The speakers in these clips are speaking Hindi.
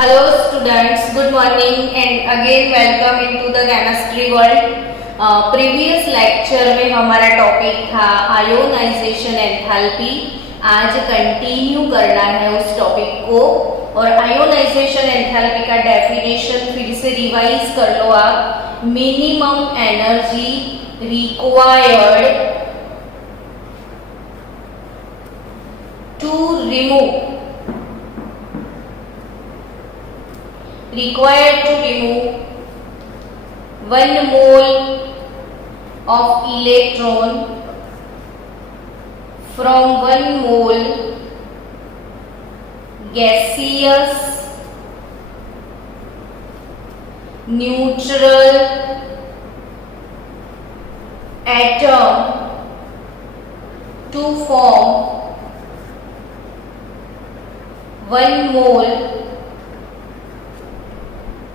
Hello students, good morning and again welcome into the chemistry world. Previous lecture में हमारा टॉपिक था आयोनाइजेशन एंथैल्पी. आज कंटिन्यू करना है उस टॉपिक को और आयोनाइजेशन एंथैल्पी का डेफिनेशन फिर से रिवाइज कर लो आप. Minimum energy required to remove 1 mole of electron from 1 mole gaseous neutral atom to form 1 mole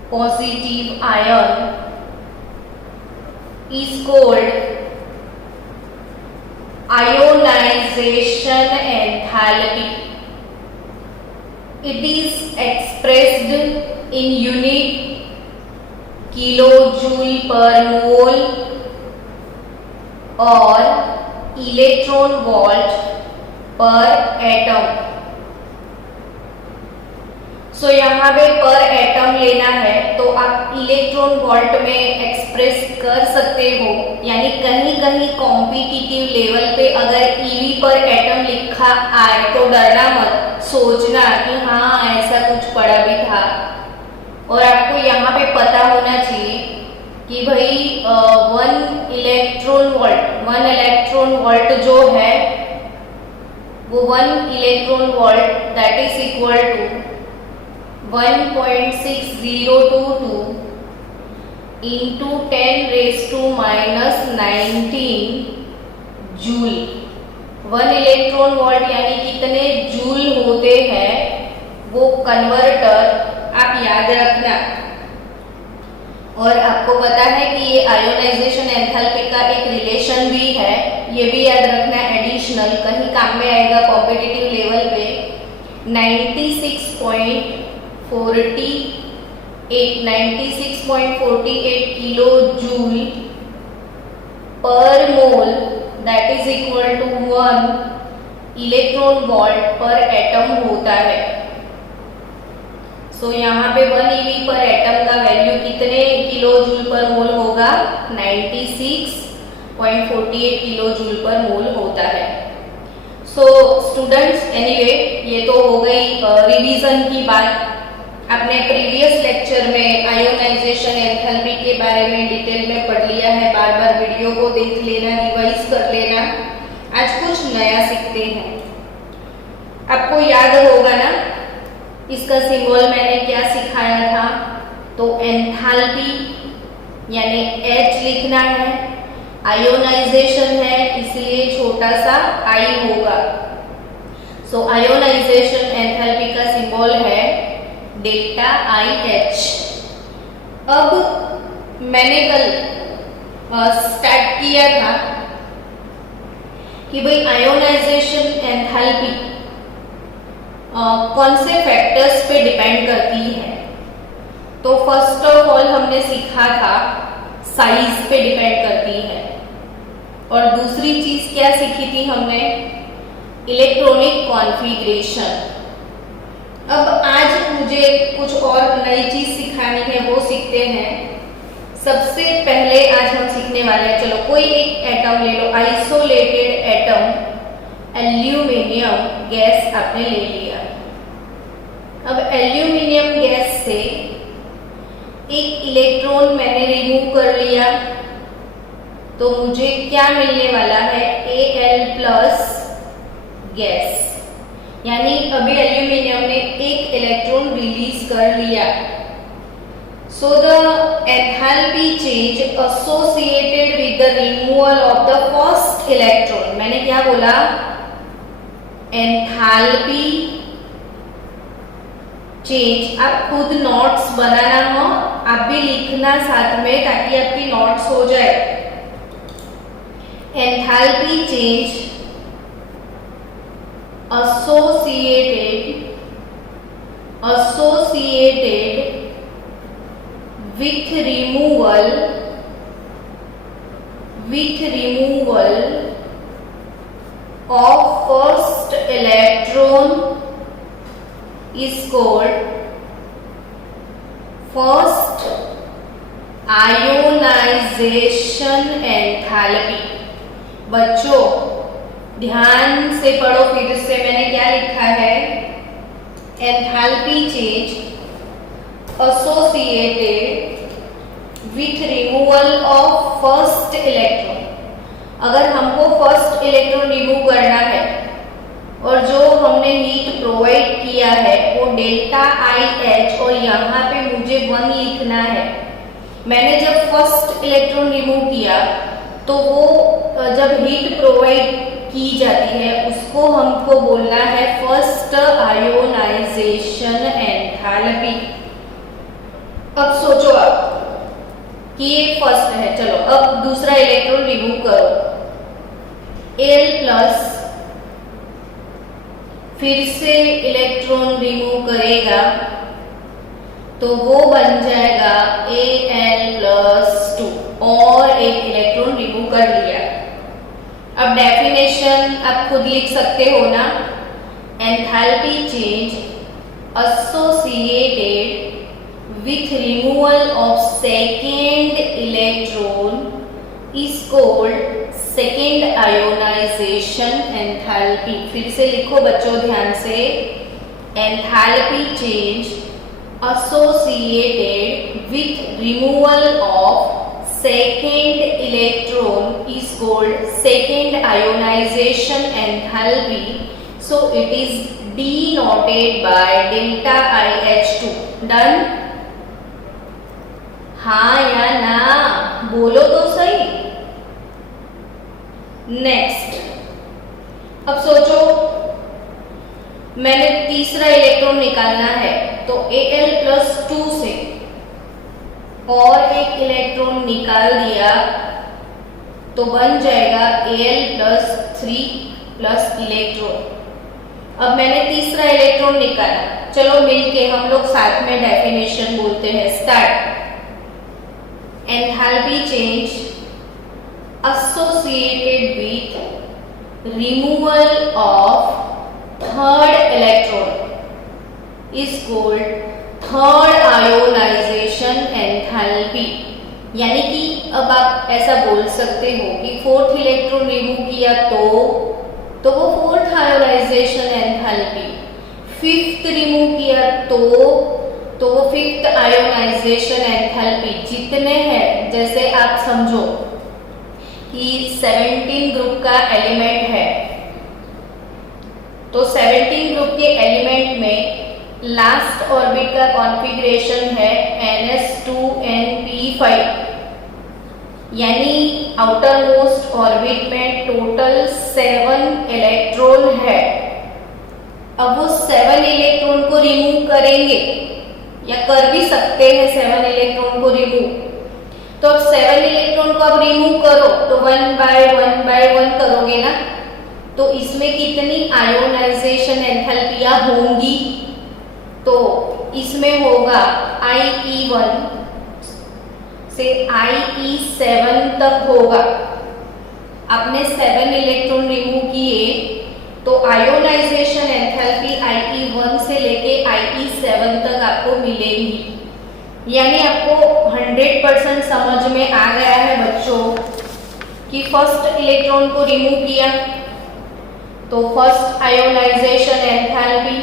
positive ion is called ionization enthalpy. It is expressed in unit kilojoule per mole or electron volt per atom. सो यहाँ पे पर एटम लेना है तो आप इलेक्ट्रॉन वोल्ट में एक्सप्रेस कर सकते हो, यानी कहीं कहीं कॉम्पिटिटिव लेवल पे अगर ईवी पर एटम लिखा आए तो डरना मत, सोचना कि हाँ ऐसा कुछ पढ़ा भी था. और आपको यहाँ पे पता होना चाहिए कि भाई 1 इलेक्ट्रॉन वोल्ट जो है वो 1 electron volt that is equal to 1.6022 into 10 raised to minus 19 joule. 1 electron volt यानी कितने जूल होते हैं वो कन्वर्टर, आप याद रखना. और आपको पता है कि ये आयोनाइजेशन एंथैल्पी का एक रिलेशन भी है, ये भी याद रखना एडिशनल, कहीं काम में आएगा कॉम्पिटिटिव लेवल पे. 96.48 kilo joule per mole that is equal to 1 electron volt per atom होता है. सो यहाँ पे 1 ईवी पर एटम का वैल्यू कितने किलो जूल पर मोल होगा? 96.48 किलो जूल पर मोल होता है. सो स्टूडेंट्स, एनीवे ये तो हो गई रिवीजन की बात. आपने प्रीवियस लेक्चर में आयोनाइजेशन एंथैल्पी के बारे में डिटेल में पढ़ लिया है, बार बार वीडियो को देख लेना, रिवाइज कर लेना. आज कुछ नया सीखते हैं. आपको याद होगा ना इसका सिंबल मैंने क्या सिखाया था? तो एंथैल्पी यानी H लिखना है, आयोनाइजेशन है इसलिए छोटा सा I होगा. सो आयोनाइजेशन एंथैल्पी का सिंबल है डेल्टा IH. अब मैंने कल स्टार्ट किया था कि भाई आयोनाइजेशन एंथैल्पी कौन से फैक्टर्स पे डिपेंड करती है. तो फर्स्ट ऑफ ऑल हमने सीखा था साइज पे डिपेंड करती है, और दूसरी चीज क्या सीखी थी हमने? Electronic configuration. अब आज मुझे कुछ और नई चीज सिखानी है, वो सीखते हैं. सबसे पहले आज हम सीखने वाले हैं, चलो कोई एक एटम ले लो, आइसोलेटेड एटम एल्यूमिनियम गैस आपने ले लिया. अब एल्यूमिनियम गैस से एक इलेक्ट्रॉन मैंने रिमूव कर लिया तो मुझे क्या मिलने वाला है? Al plus gas. यानी अभी एल्यूमिनियम ने एक इलेक्ट्रॉन रिलीज कर लिया. So the enthalpy change associated with the removal of the first electron. मैंने क्या बोला? Enthalpy change. आप खुद नोट्स बनाना हो, आप भी लिखना साथ में ताकि आपकी नोट्स हो जाए. Enthalpy change associated associated with removal of first electron is called first ionization enthalpy। बच्चों ध्यान से पढ़ो, फिर से मैंने क्या लिखा है, enthalpy change associated with removal of first electron। अगर हमको फर्स्ट इलेक्ट्रॉन रिमूव करना है और जो हमने हीट प्रोवाइड किया है वो डेल्टा आई एच, और यहाँ पे मुझे 1 लिखना है। मैंने जब फर्स्ट इलेक्ट्रॉन रिमूव किया तो वो जब हीट प्रोवाइड की जाती है उसको हमको बोलना है फर्स्ट आयोनाइजेशन एंथैल्पी। अब सोचो आप कि ये फर्स्ट है, चलो अब दूसरा इलेक्ट्रॉन रिमूव करो, Al प्लस फिर से इलेक्ट्रॉन रिमूव करेगा तो वो बन जाएगा Al+2 और एक इलेक्ट्रॉन रिमूव कर लिया। अब डेफिनेशन आप खुद लिख सकते हो ना, enthalpy change associated with removal of second electron is called second ionization enthalpy। फिर से लिखो बच्चों ध्यान से, enthalpy change associated with removal of second electron is called second ionization enthalpy, so it is denoted by delta IH2। Done? हाँ या ना बोलो तो सही। नेक्स्ट, अब सोचो मैंने तीसरा इलेक्ट्रॉन निकालना है तो Al+2 से और एक इलेक्ट्रॉन निकाल दिया तो बन जाएगा Al+3 प्लस इलेक्ट्रॉन। अब मैंने तीसरा इलेक्ट्रॉन निकाला, चलो मिलके हम लोग साथ में डेफिनेशन बोलते हैं। Start. Enthalpy change associated with removal of third electron is called third ionization enthalpy। यानी कि अब आप ऐसा बोल सकते हो कि फोर्थ इलेक्ट्रॉन रिमूव किया तो वो fourth ionisation enthalpy, fifth remove किया तो वो फिफ्थ आयोनाइजेशन एंथैल्पी। जितने हैं, जैसे आप समझो कि 17 ग्रुप का एलिमेंट है तो 17 ग्रुप के एलिमेंट में लास्ट ऑर्बिट का कॉन्फ़िगरेशन है ns2np5, यानी आउटर मोस्ट ऑर्बिट में टोटल 7 इलेक्ट्रॉन है। अब वो 7 इलेक्ट्रॉन को रिमूव करेंगे या कर भी सकते हैं 7 इलेक्ट्रॉन को रिमूव। तो अब 7 इलेक्ट्रॉन को अब रिमूव करो तो 1 बाय 1 करोगे ना, तो इसमें कितनी आयोनाइजेशन एंथैल्पियां होंगी? तो इसमें होगा IE1 से IE7 तक होगा। आपने 7 इलेक्ट्रॉन रिमूव किए तो आयोनाइजेशन एंथैल्पी IE1 से लेके IE7 तक आपको मिलेगी। यानी आपको 100% समझ में आ गया है बच्चों कि फर्स्ट इलेक्ट्रॉन को रिमूव किया तो फर्स्ट आयोनाइजेशन एंथैल्पी,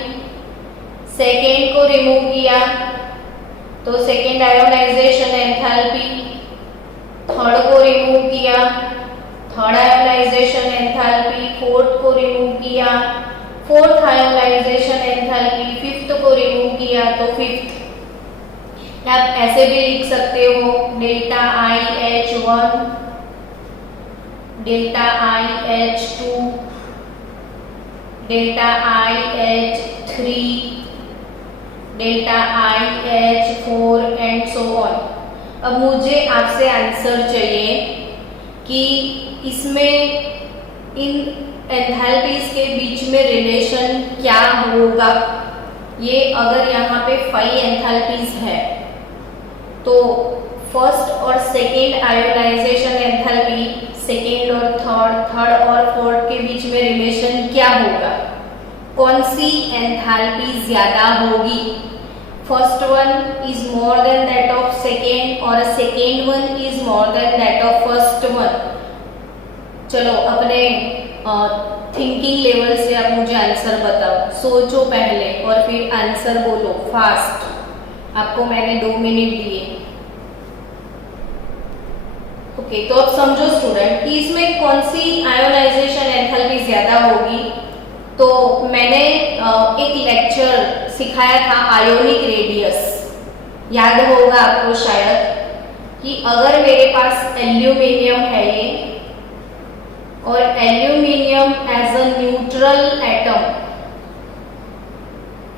सेकेंड को रिमूव किया तो सेकेंड आयोनाइजेशन एंथैल्पी, थर्ड को रिमूव किया थर्ड आयोनाइजेशन एंथैल्पी, फोर्थ को रिमूव किया फोर्थ आयोनाइजेशन एंथैल्पी, फिफ्थ को रिमूव किया तो फिफ्थ। आप ऐसे भी लिख सकते हो delta IH1, delta IH2, delta IH3, delta IH4 and so on. अब मुझे आपसे आंसर चाहिए कि इसमें इन एंथैल्पीज के बीच में रिलेशन क्या होगा। ये अगर यहाँ पे 5 एंथैल्पीज है तो फर्स्ट और सेकेंड आयोनाइजेशन एंथैल्पी, सेकेंड और थर्ड और फोर्थ के बीच में रिलेशन क्या होगा, कौन सी एंथैल्पी ज्यादा होगी, first one is more than that of second और second one is more than that of first one. चलो अपने थिंकिंग लेवल से आप मुझे आंसर बताओ, सोचो पहले और फिर आंसर बोलो फास्ट। आपको मैंने 2 मिनट दिए। ओके, तो अब समझो स्टूडेंट कि इसमें कौन सी आयोनाइजेशन एंथैल्पी ज्यादा होगी। तो मैंने एक लेक्चर सिखाया था आयोनिक रेडियस, याद होगा आपको शायद, कि अगर मेरे पास एल्यूमिनियम है ये और aluminium as a neutral atom,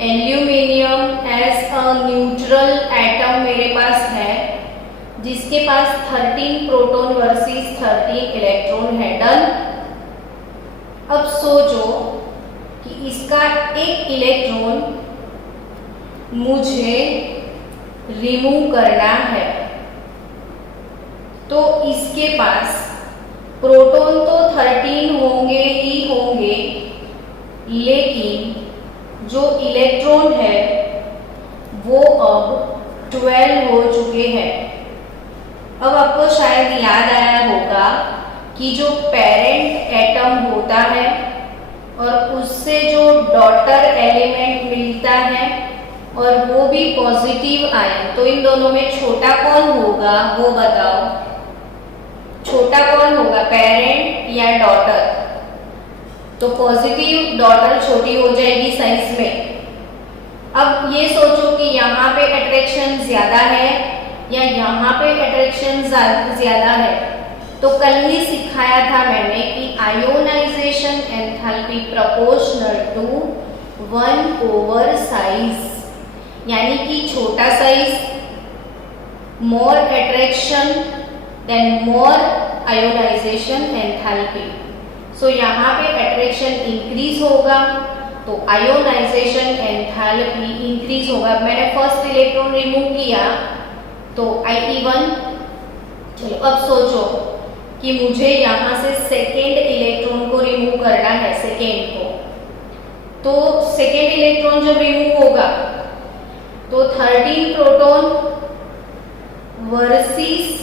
aluminium as a neutral atom मेरे पास है जिसके पास 13 प्रोटॉन वर्सेस 13 इलेक्ट्रॉन है। डन। अब सोचो कि इसका एक इलेक्ट्रॉन मुझे रिमूव करना है, तो इसके पास प्रोटॉन तो 13 होंगे ही होंगे, लेकिन जो इलेक्ट्रॉन है वो अब 12 हो चुके हैं। अब आपको शायद याद आया होगा कि जो पेरेंट एटम होता है और उससे जो डॉटर एलिमेंट मिलता है और वो भी पॉजिटिव आयन, तो इन दोनों में छोटा कौन होगा वो बताओ। छोटा कौन होगा, पेरेंट या डॉटर? तो पॉजिटिव डॉटर छोटी हो जाएगी साइज में। अब ये सोचो कि यहाँ पे अट्रैक्शन ज्यादा है या यहाँ पे अट्रैक्शन ज्यादा है। तो कल ही सिखाया था मैंने कि ionization enthalpy proportional to 1 size, यानी कि छोटा size more attraction then more ionization enthalpy. So यहाँ पे अट्रैक्शन इंक्रीज होगा तो आयोनाइजेशन एंथैल्पी इंक्रीज होगा। मैंने फर्स्ट इलेक्ट्रॉन रिमूव किया तो Ie1। चलो अब सोचो कि मुझे यहाँ से सेकेंड इलेक्ट्रॉन को रिमूव करना है, सेकेंड को। तो सेकेंड इलेक्ट्रॉन जब रिमूव होगा तो 13 प्रोटॉन वर्सेस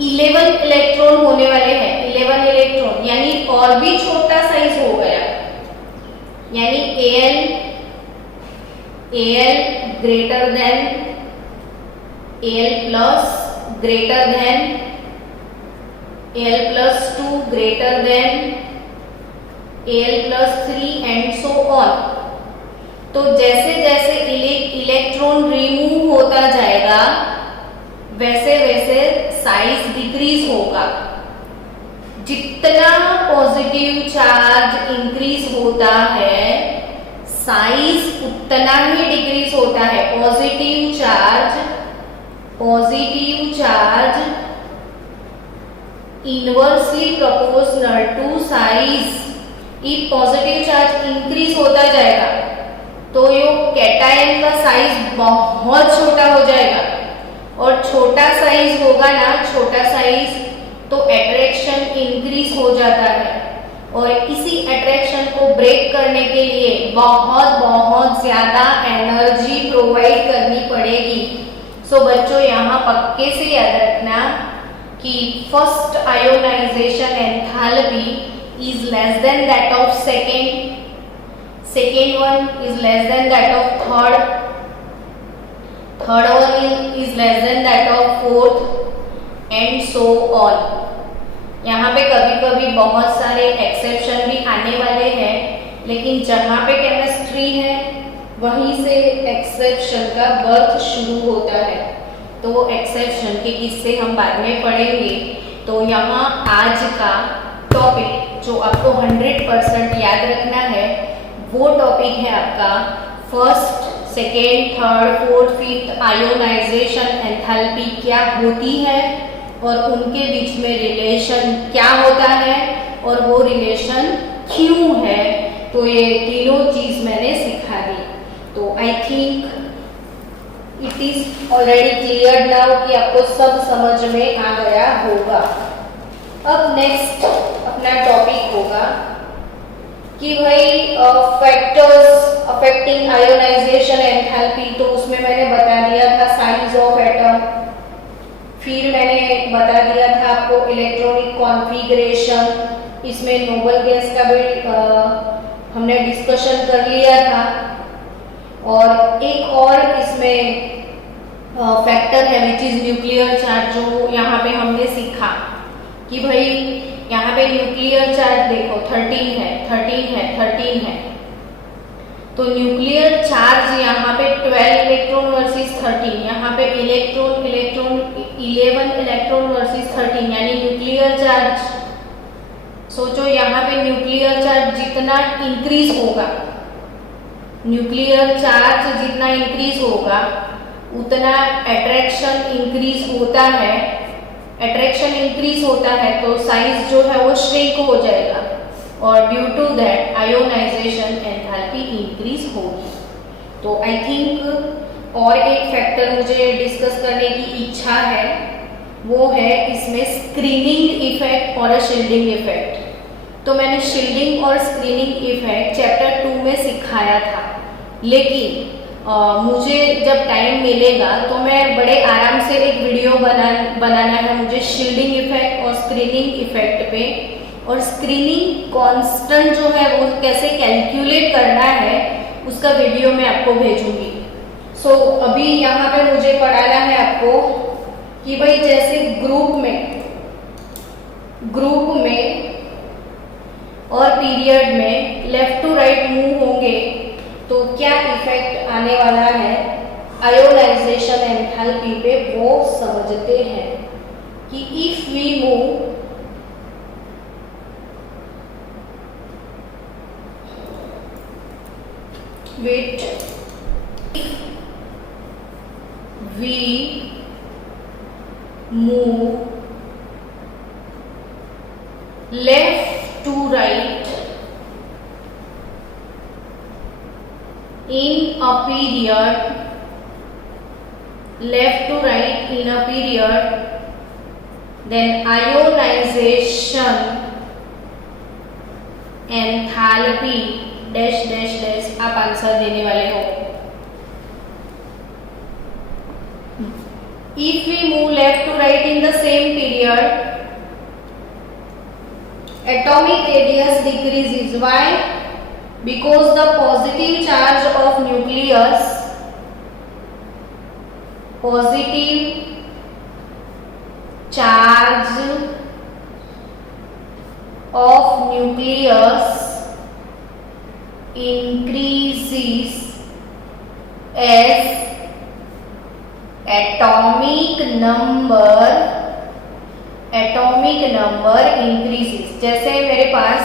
11 इलेक्ट्रॉन होने वाले हैं। 11 इलेक्ट्रॉन यानी और भी छोटा साइज हो गया, यानी Al greater than Al plus greater than Al plus 2 greater than Al plus 3 and so on. तो जैसे जैसे इलेक्ट्रॉन रिमूव होता जाएगा वैसे वैसे साइज डिक्रीज होगा। जितना पॉजिटिव चार्ज इंक्रीज होता है साइज उतना ही डिक्रीज होता है। Positive charge inversely proportional to size. If positive charge increase होता जाएगा तो ये कैटायन का साइज बहुत छोटा हो जाएगा, और छोटा साइज होगा ना, छोटा साइज, तो अट्रैक्शन इंक्रीज हो जाता है। और इसी अट्रैक्शन को ब्रेक करने के लिए बहुत बहुत ज्यादा एनर्जी प्रोवाइड करनी पड़ेगी। सो बच्चों यहाँ पक्के से याद रखना कि first ionization enthalpy is less than that of second, second one is less than that of third one is less than that of fourth and so on। यहाँ पे कभी कभी बहुत सारे एक्सेप्शन भी आने वाले हैं, लेकिन जहाँ पे केमिस्ट्री है वहीं से एक्सेप्शन का बर्थ शुरू होता है। तो वो एक्सेप्शन के किस्से हम बाद में पढ़ेंगे। तो यहाँ आज का टॉपिक जो आपको 100% याद रखना है वो टॉपिक है आपका first, second, third, fourth, fifth ionisation enthalpy क्या होती है और उनके बीच में रिलेशन क्या होता है और वो रिलेशन क्यों है। तो ये तीनों चीज मैंने सिखा दी। तो I think it is already clear now कि आपको सब समझ में आ गया होगा। अब नेक्स्ट अपना टॉपिक होगा कि भाई फैक्टर्स अफेक्टिंग आयोनाइजेशन एंथैल्पी। तो उसमें मैंने बता दिया था साइज ऑफ एटम, फिर मैंने बता दिया था आपको इलेक्ट्रॉनिक कॉन्फ़िगरेशन, इसमें नोबल गैस का भी हमने डिस्कशन कर लिया था। और एक और इसमें फैक्टर है विच इज न्यूक्लियर चार्ज, जो यहाँ पे हमने सीखा कि भाई यहाँ पे न्यूक्लियर चार्ज देखो 13 है। तो न्यूक्लियर चार्ज यहाँ पे 12 इलेक्ट्रॉन वर्सेस 13, यहाँ पे इलेक्ट्रॉन 11 इलेक्ट्रॉन वर्सेस 13, यानी न्यूक्लियर चार्ज सोचो यहाँ पे न्यूक्लियर चार्ज जितना इंक्रीज होगा, न्यूक्लियर चार्ज जितना इंक्रीज होगा उतना अट्रैक्शन इंक्रीज होता है तो साइज जो है वो श्रिंक हो जाएगा और due to that ionization enthalpy increase होगी। तो आई थिंक और एक फैक्टर मुझे डिस्कस करने की इच्छा है, वो है इसमें स्क्रीनिंग इफेक्ट और शील्डिंग इफेक्ट। तो मैंने शील्डिंग और स्क्रीनिंग इफेक्ट चैप्टर 2 में सिखाया था, लेकिन मुझे जब टाइम मिलेगा तो मैं बड़े आराम से एक वीडियो बनाना है मुझे शील्डिंग इफेक्ट और स्क्रीनिंग इफेक्ट पे, और स्क्रीनिंग कांस्टेंट जो है वो कैसे कैलकुलेट करना है उसका वीडियो मैं आपको भेजूंगी। सो अभी यहाँ पे मुझे पढ़ाना है आपको कि भाई जैसे ग्रुप में और पीरियड में लेफ्ट टू राइट मूव होंगे तो क्या इफेक्ट आने वाला है आयोनाइजेशन एंथैल्पी पे, वो समझते हैं कि if we move left to right in a period, then ionization enthalpy dash dash dash आप आंसर देने वाले हो। If we move left to right in the same period, atomic radius decreases. Why? Because the positive charge of nucleus increases as atomic number increases। जैसे मेरे पास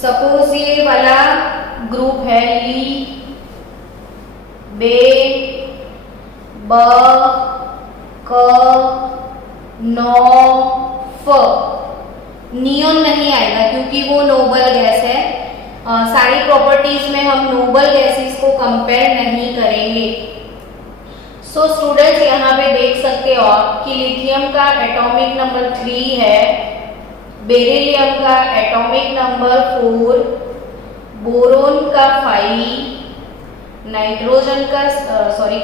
सपोज ये वाला ग्रुप है ली बे ब क नौ फ, नियॉन नहीं आएगा क्योंकि वो नोबल गैस है। सारी प्रॉपर्टीज में हम नोबल गैसेस को कंपेयर नहीं करेंगे। सो स्टूडेंट्स यहाँ पे देख सकते हो आप कि लिथियम का एटॉमिक नंबर 3 है, बेरिलियम का एटॉमिक नंबर 4, बोरोन का 5, नाइट्रोजन का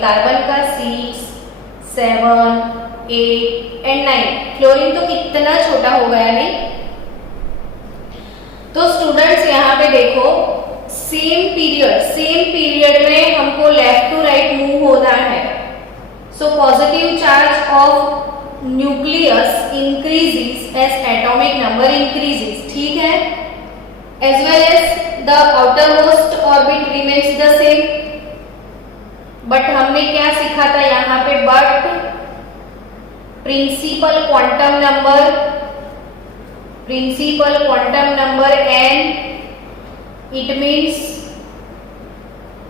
कार्बन का 6, 7, 8 एंड 9। क्लोरीन तो कितना छोटा हो गया नहीं। तो स्टूडेंट्स यहाँ पे देखो सेम पीरियड में हमको लेफ्ट टू राइट मूव होना है। So positive charge of nucleus increases as atomic number increases, ठीक है, as well as the outermost orbit remains the same. But हमने क्या सीखा था यहाँ पे, but principal quantum number n, it means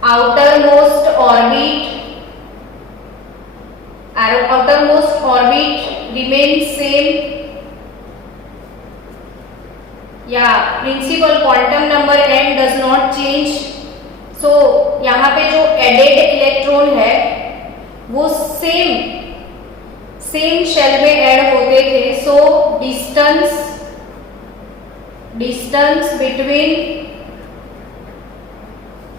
outermost orbit remains same। या principal quantum number n does not change। So यहाँ पे जो एडेड इलेक्ट्रॉन है वो सेम शेल में ऐड होते थे। So distance between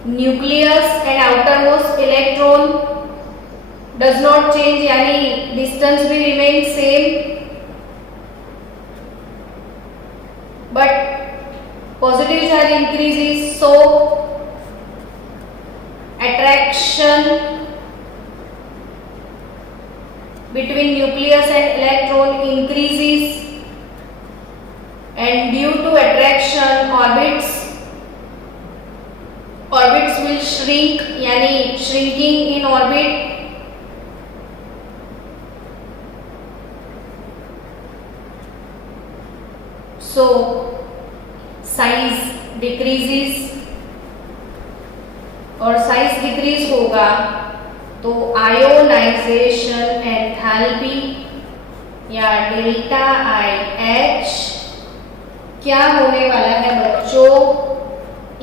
nucleus and outermost electron does not change, यानी डिस्टेंस भी remain same, but positive charge increases, so attraction between nucleus and electron increases, and due to attraction orbits will shrink, यानी shrinking in orbit, so size decreases, और साइज डिक्रीज होगा तो आयोनाइजेशन एंथैल्पी या डेल्टा आई एच क्या होने वाला है बच्चों?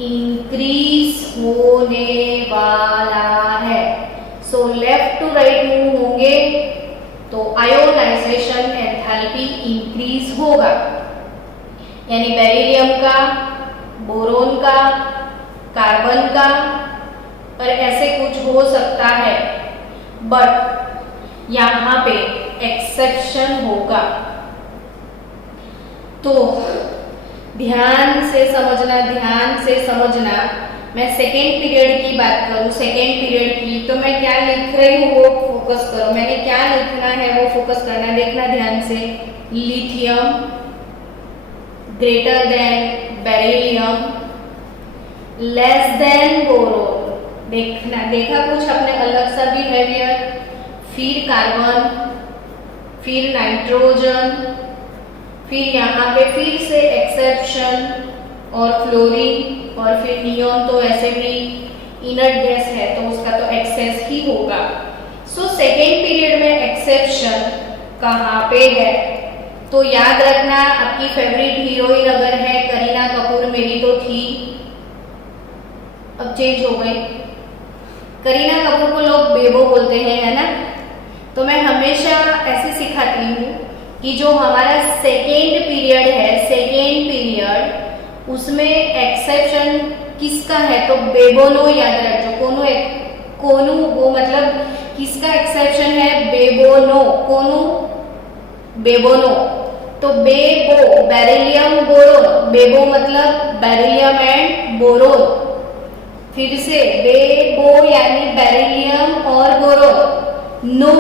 इंक्रीज होने वाला है। So left to right move होंगे तो आयोनाइजेशन एंथैल्पी इंक्रीज होगा, यानी बेरिलियम का, बोरोन का, कार्बन का, और ऐसे कुछ हो सकता है, बट यहाँ पे एक्सेप्शन होगा। तो ध्यान से समझना। मैं सेकेंड पीरियड की बात करूँ, सेकेंड पीरियड की, तो मैं क्या लिख रही हूँ वो फोकस करो, मैंने क्या लिखना है वो फोकस करना, देखना ध्यान से। Lithium greater than beryllium, less than boron, देखा कुछ अपने अलग सा बिहेवियर। फिर कार्बन, फिर नाइट्रोजन, फिर यहाँ पे फिर से एक्सेप्शन और फ्लोरीन, और फिर नियोन तो ऐसे भी इनर्ट गैस है तो उसका तो एक्सेस ही होगा। सो सेकेंड पीरियड में एक्सेप्शन कहाँ पे है? तो याद रखना, आपकी फेवरेट हीरोइन अगर है करीना कपूर, मेरी तो थी, अब चेंज हो गई। करीना कपूर को लोग बेबो बोलते हैं, है ना? तो मैं हमेशा ऐसे सिखाती हूँ कि जो हमारा सेकेंड पीरियड है, सेकेंड पीरियड, उसमें एक्सेप्शन किसका है? तो बेबोनो याद रखो। कोनु वो मतलब किसका एक्सेप्शन है? बेबोनो, कोनु बेबोनो। तो बेबो बेरिलियम बोरोन, बेबो मतलब बेरिलियम एंड बोरोन। फिर से बेबो यानी बेरिलियम और बोरोन। नो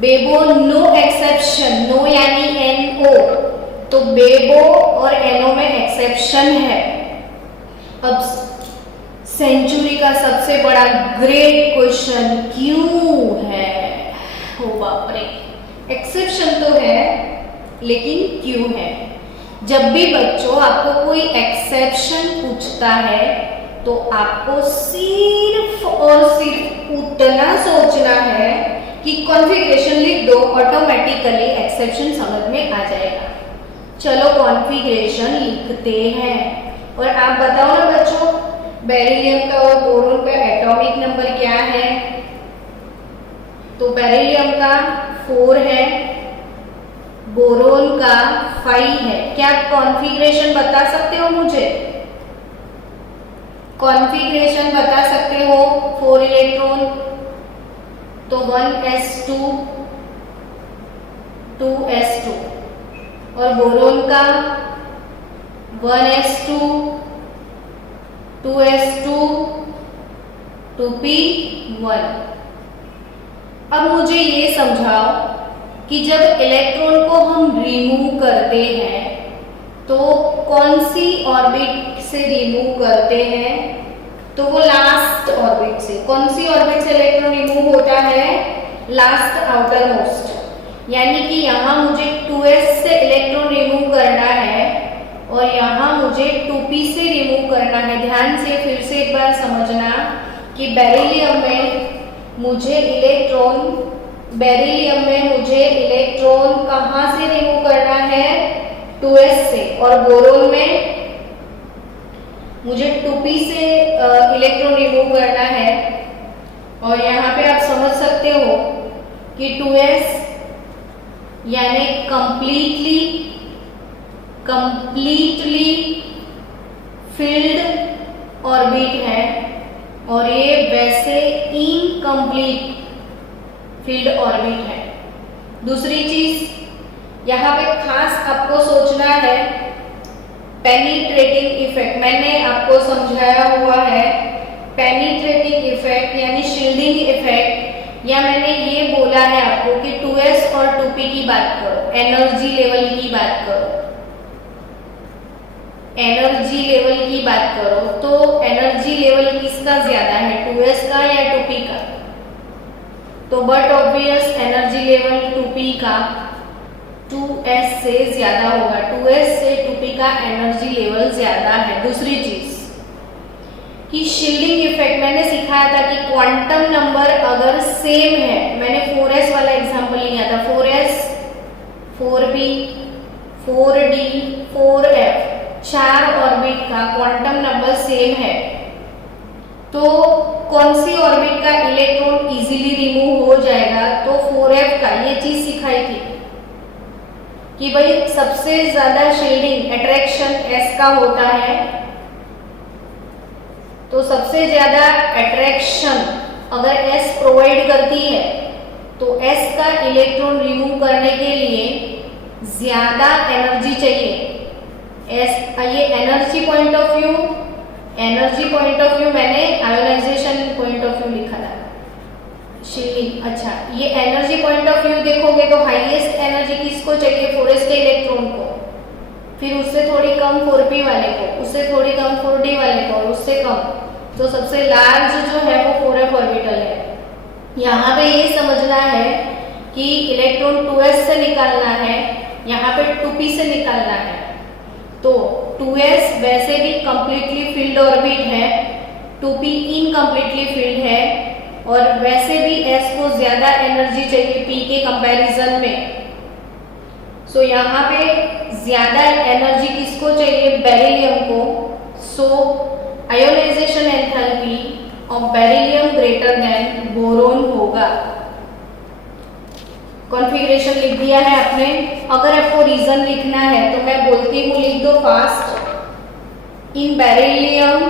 बेबो नो एक्सेप्शन, नो यानी NO, तो बेबो और NO में एक्सेप्शन है। अब सेंचुरी का सबसे बड़ा ग्रेट क्वेश्चन क्यों है? ओ बाप रे, एक्सेप्शन तो है लेकिन क्यों है? जब भी बच्चों आपको कोई एक्सेप्शन पूछता है तो आपको सिर्फ और सिर्फ उतना सोचना है कि कॉन्फ़िगरेशन लिख दो, ऑटोमेटिकली एक्सेप्शन समझ में आ जाएगा। चलो कॉन्फ़िगरेशन लिखते हैं, और आप बताओ ना बच्चों, बेरिलियम का और बोरोन का एटॉमिक नंबर क्या है? तो बेरिलियम का 4 है, बोरोन का 5 है। क्या कॉन्फ़िगरेशन बता सकते हो मुझे? कॉन्फ़िगरेशन बता सकते हो? 4 इलेक्ट्रॉन, तो 1s2 2s2, और बोरोन का 1s2 2s2 2p1। अब मुझे ये समझाओ कि जब इलेक्ट्रॉन को हम रिमूव करते हैं तो कौन सी ऑर्बिट से रिमूव करते हैं? तो वो लास्ट ऑर्बिट से। कौन सी ऑर्बिट से इलेक्ट्रॉन रिमूव होता है? Last outer most. यानी कि यहाँ मुझे 2s से इलेक्ट्रॉन रिमूव करना है और यहाँ मुझे 2p से रिमूव करना है। ध्यान से फिर से एक बार समझना कि बेरिलियम में मुझे इलेक्ट्रॉन कहाँ से रिमूव करना है? 2s से। और बोरोन में मुझे 2p से इलेक्ट्रॉन रिमूव करना है, और यहाँ पे आप समझ सकते हो कि 2s यानी कंप्लीटली फिल्ड ऑर्बिट है, और ये वैसे इनकम्प्लीट फील्ड ऑर्बिट है। दूसरी चीज यहाँ पे खास आपको सोचना है पेनिट्रेटिंग इफेक्ट। मैंने आपको समझाया हुआ है पेनिट्रेटिंग इफेक्ट यानी शील्डिंग इफेक्ट, या मैंने ये बोला है आपको कि 2s और 2p की बात करो, एनर्जी लेवल की बात करो, एनर्जी लेवल की बात करो, तो एनर्जी लेवल किसका ज्यादा है, 2s का या 2p का? तो but obvious energy level 2p का 2s से ज्यादा होगा, 2s से 2p का एनर्जी लेवल ज्यादा है। दूसरी चीज कि शील्डिंग इफेक्ट मैंने सिखाया था कि क्वांटम नंबर अगर सेम है, मैंने 4s वाला एग्जांपल लिया था, 4s 4p 4d 4f, 4 orbit का क्वांटम नंबर सेम है, तो कौन सी ऑर्बिट का इलेक्ट्रॉन इजीली रिमूव हो जाएगा? तो 4f का। ये चीज सिखाई थी कि भाई सबसे ज्यादा शील्डिंग अट्रैक्शन s का होता है, तो सबसे ज्यादा अट्रैक्शन अगर s प्रोवाइड करती है तो s का इलेक्ट्रॉन रिमूव करने के लिए ज्यादा एनर्जी चाहिए। ये एनर्जी पॉइंट ऑफ व्यू, मैंने आयोनाइजेशन पॉइंट ऑफ व्यू लिखा था, शील्डिंग। अच्छा, ये एनर्जी पॉइंट ऑफ व्यू देखोगे तो हाईएस्ट एनर्जी किसको चाहिए? 4s के इलेक्ट्रॉन को, फिर उससे थोड़ी कम 4p वाले को, उससे थोड़ी कम 4d वाले को, और उससे कम, तो सबसे लार्ज जो है वो 4f ऑर्बिटल है। यहाँ पे ये समझना है कि इलेक्ट्रॉन 2s से निकालना है, यहाँ पे 2p से निकालना है। तो 2s वैसे भी कंप्लीटली फिल्ड ऑर्बिट है, 2p इनकम्प्लीटली फिल्ड है, और वैसे भी s को ज्यादा एनर्जी चाहिए p के कंपैरिजन में। सो यहाँ पे ज्यादा एनर्जी किसको चाहिए? बेरिलियम को। So ionisation enthalpy of beryllium greater than boron होगा। कॉन्फ़िगरेशन लिख दिया है आपने। अगर आपको रीजन लिखना है तो मैं बोलती हूँ लिख दो fast. In beryllium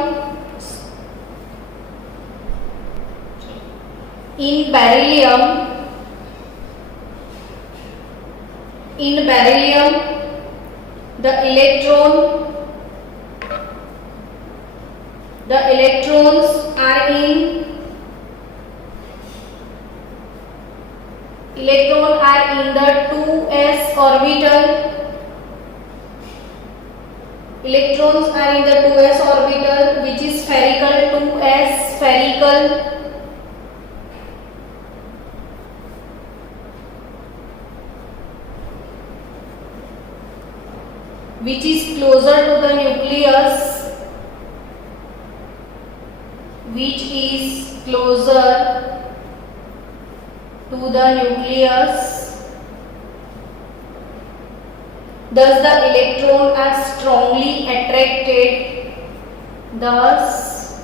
the electrons are in the 2s orbital. Electrons are in the 2s orbital which is spherical, 2s spherical. Which is closer to the nucleus, which is closer to the nucleus. Thus the electrons are strongly attracted. Thus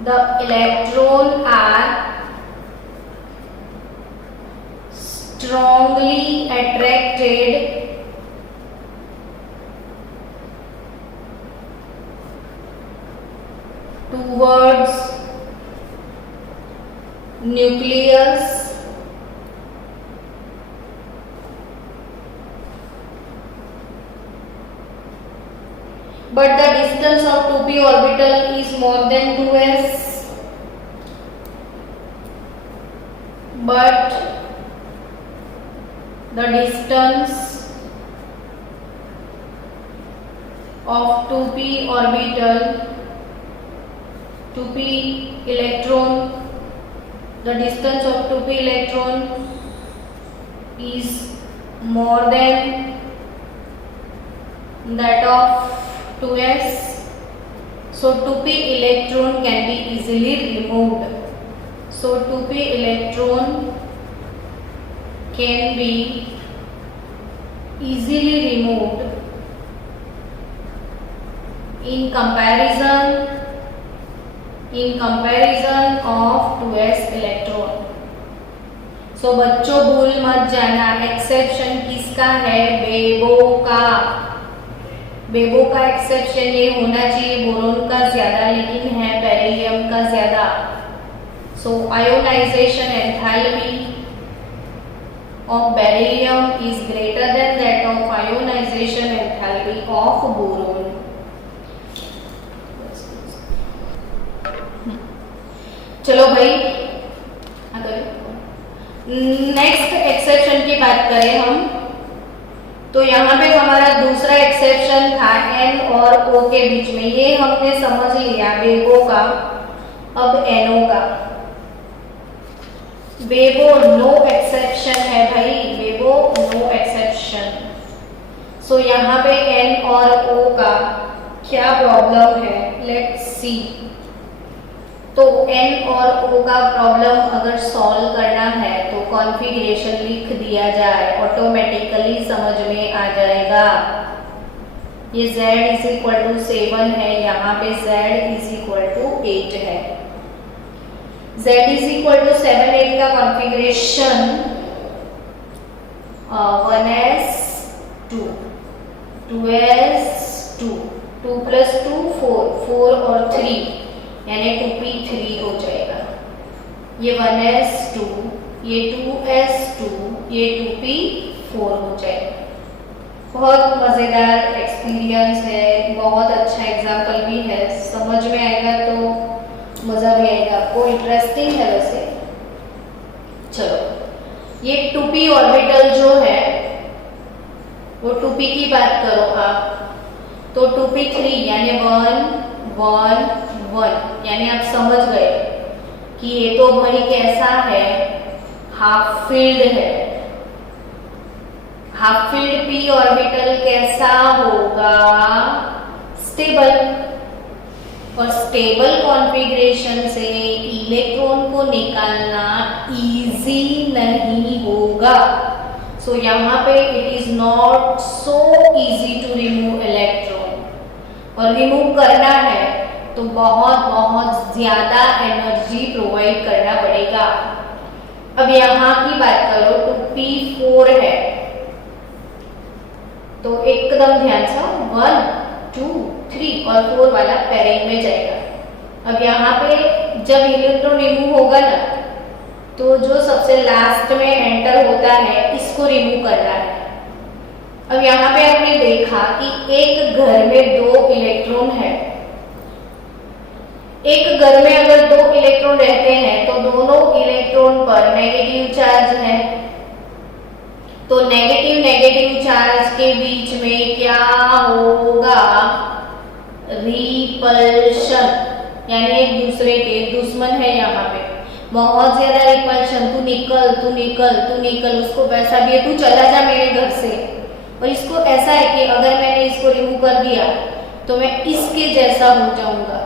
the electrons are strongly attracted towards nucleus, but the distance of 2p orbital is more than 2s, but the distance of 2p orbital, 2p electron, the distance of 2p electron is more than that of 2s. So 2p electron can be easily removed. So 2p electron can be easily removed in comparison of 2s electron. So बच्चों भूल मत जाना, एक्सेप्शन किसका है? बेबो का। बेबो का एक्सेप्शन ये होना चाहिए बोरोन का ज्यादा, लेकिन है बेरिलियम का ज्यादा। So ionisation enthalpy of beryllium is greater than that of ionization enthalpy of boron। चलो भाई नेक्स्ट एक्सेप्शन की बात करें हम, तो यहाँ पे हमारा दूसरा एक्सेप्शन था N और O के बीच में, ये हमने समझ लिया बेबो का। अब NO का, बेबो नो एक्सेप्शन है भाई, बेबो नो एक्सेप्शन। सो यहाँ पे N और O का क्या प्रॉब्लम है, लेट्स सी। तो N और O का प्रॉब्लम अगर सॉल्व करना है तो कॉन्फ़िगरेशन लिख दिया जाए, ऑटोमेटिकली समझ में आ जाएगा। ये Z इज इक्वल टू 7 है, यहाँ पे Z इज इक्वल टू 8 है। Z इज इक्वल टू 7 8 का कॉन्फ़िगरेशन 1s2 2s2 2 प्लस 2 4 4 और 3 यानी 2p3 हो जाएगा। ये 1s2 ये 2s2 ये 2p4 हो जाएगा। बहुत मजेदार एक्सपीरियंस है, बहुत अच्छा एग्जाम्पल भी है, समझ में आएगा तो मजा भी आएगा आपको, इंटरेस्टिंग है वैसे। चलो ये 2p ऑर्बिटल जो है वो 2p की बात करो आप, तो 2p3 यानी 1 1 1 यानी आप समझ गए कि ये तो भाई कैसा है, हाफ फील्ड है। हाफ फील्ड p ऑर्बिटल कैसा होगा? स्टेबल। और स्टेबल कॉन्फ़िगरेशन से इलेक्ट्रॉन को निकालना इजी नहीं होगा। सो यहाँ पे it is not so easy to remove electron, और रिमूव करना है तो बहुत बहुत ज्यादा एनर्जी प्रोवाइड करना पड़ेगा। अब यहाँ की बात करो तो p4 है, तो एकदम ध्यान से 1 2 3 और 4 वाला पेरेन में जाएगा। अब यहाँ पे जब इलेक्ट्रॉन रिमूव होगा ना, तो जो सबसे लास्ट में एंटर होता है इसको रिमूव करना है। अब यहाँ पे आपने देखा कि एक घर में 2 इलेक्ट्रॉन है। एक घर में अगर 2 इलेक्ट्रॉन रहते हैं तो दोनों इलेक्ट्रॉन पर नेगेटिव चार्ज है, तो नेगेटिव नेगेटिव चार्ज के बीच में क्या होगा? रिपल्शन, यानी एक दूसरे के दुश्मन है। यहाँ पे बहुत ज्यादा रिपल्शन, तू निकल तू निकल तू निकल, उसको वैसा भी है तू चला जा मेरे घर से। और इसको ऐसा है कि अगर मैंने इसको रिमूव कर दिया तो मैं इसके जैसा हो जाऊंगा,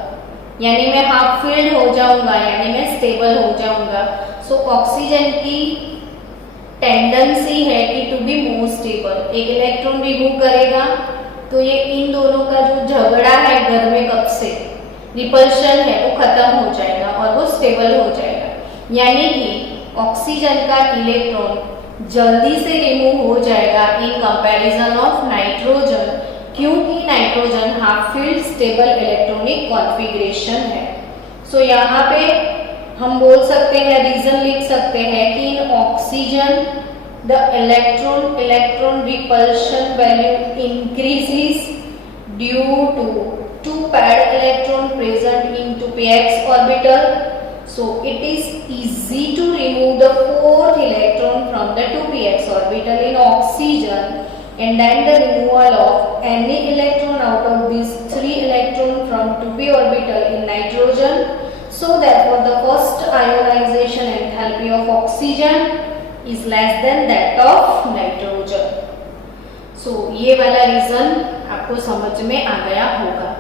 यानी मैं हाफ फील्ड हो जाऊंगा, यानी मैं स्टेबल हो जाऊंगा। सो ऑक्सीजन की टेंडेंसी है कि टू बी मोर स्टेबल। एक इलेक्ट्रॉन रिमूव करेगा तो ये इन दोनों का जो झगड़ा है घर में कब से, रिपल्शन है, वो खत्म हो जाएगा और वो स्टेबल हो जाएगा। यानी कि ऑक्सीजन का इलेक्ट्रॉन जल्दी से रिमूव हो जाएगा इन कंपैरिजन ऑफ नाइट्रोजन, क्योंकि nitrogen half field stable electronic configuration है। सो यहाँ पे हम बोल सकते हैं, रीजन लिख सकते हैं कि in oxygen the electron repulsion value increases due to 2 paired electron present in 2px orbital. So it is easy to remove the 4th electron from the 2px orbital in oxygen, and then the removal of any electron out of these 3 electrons from 2p orbital in nitrogen. So therefore the first ionization enthalpy of oxygen is less than that of nitrogen. So ये वाला रीजन आपको समझ में आ गया होगा।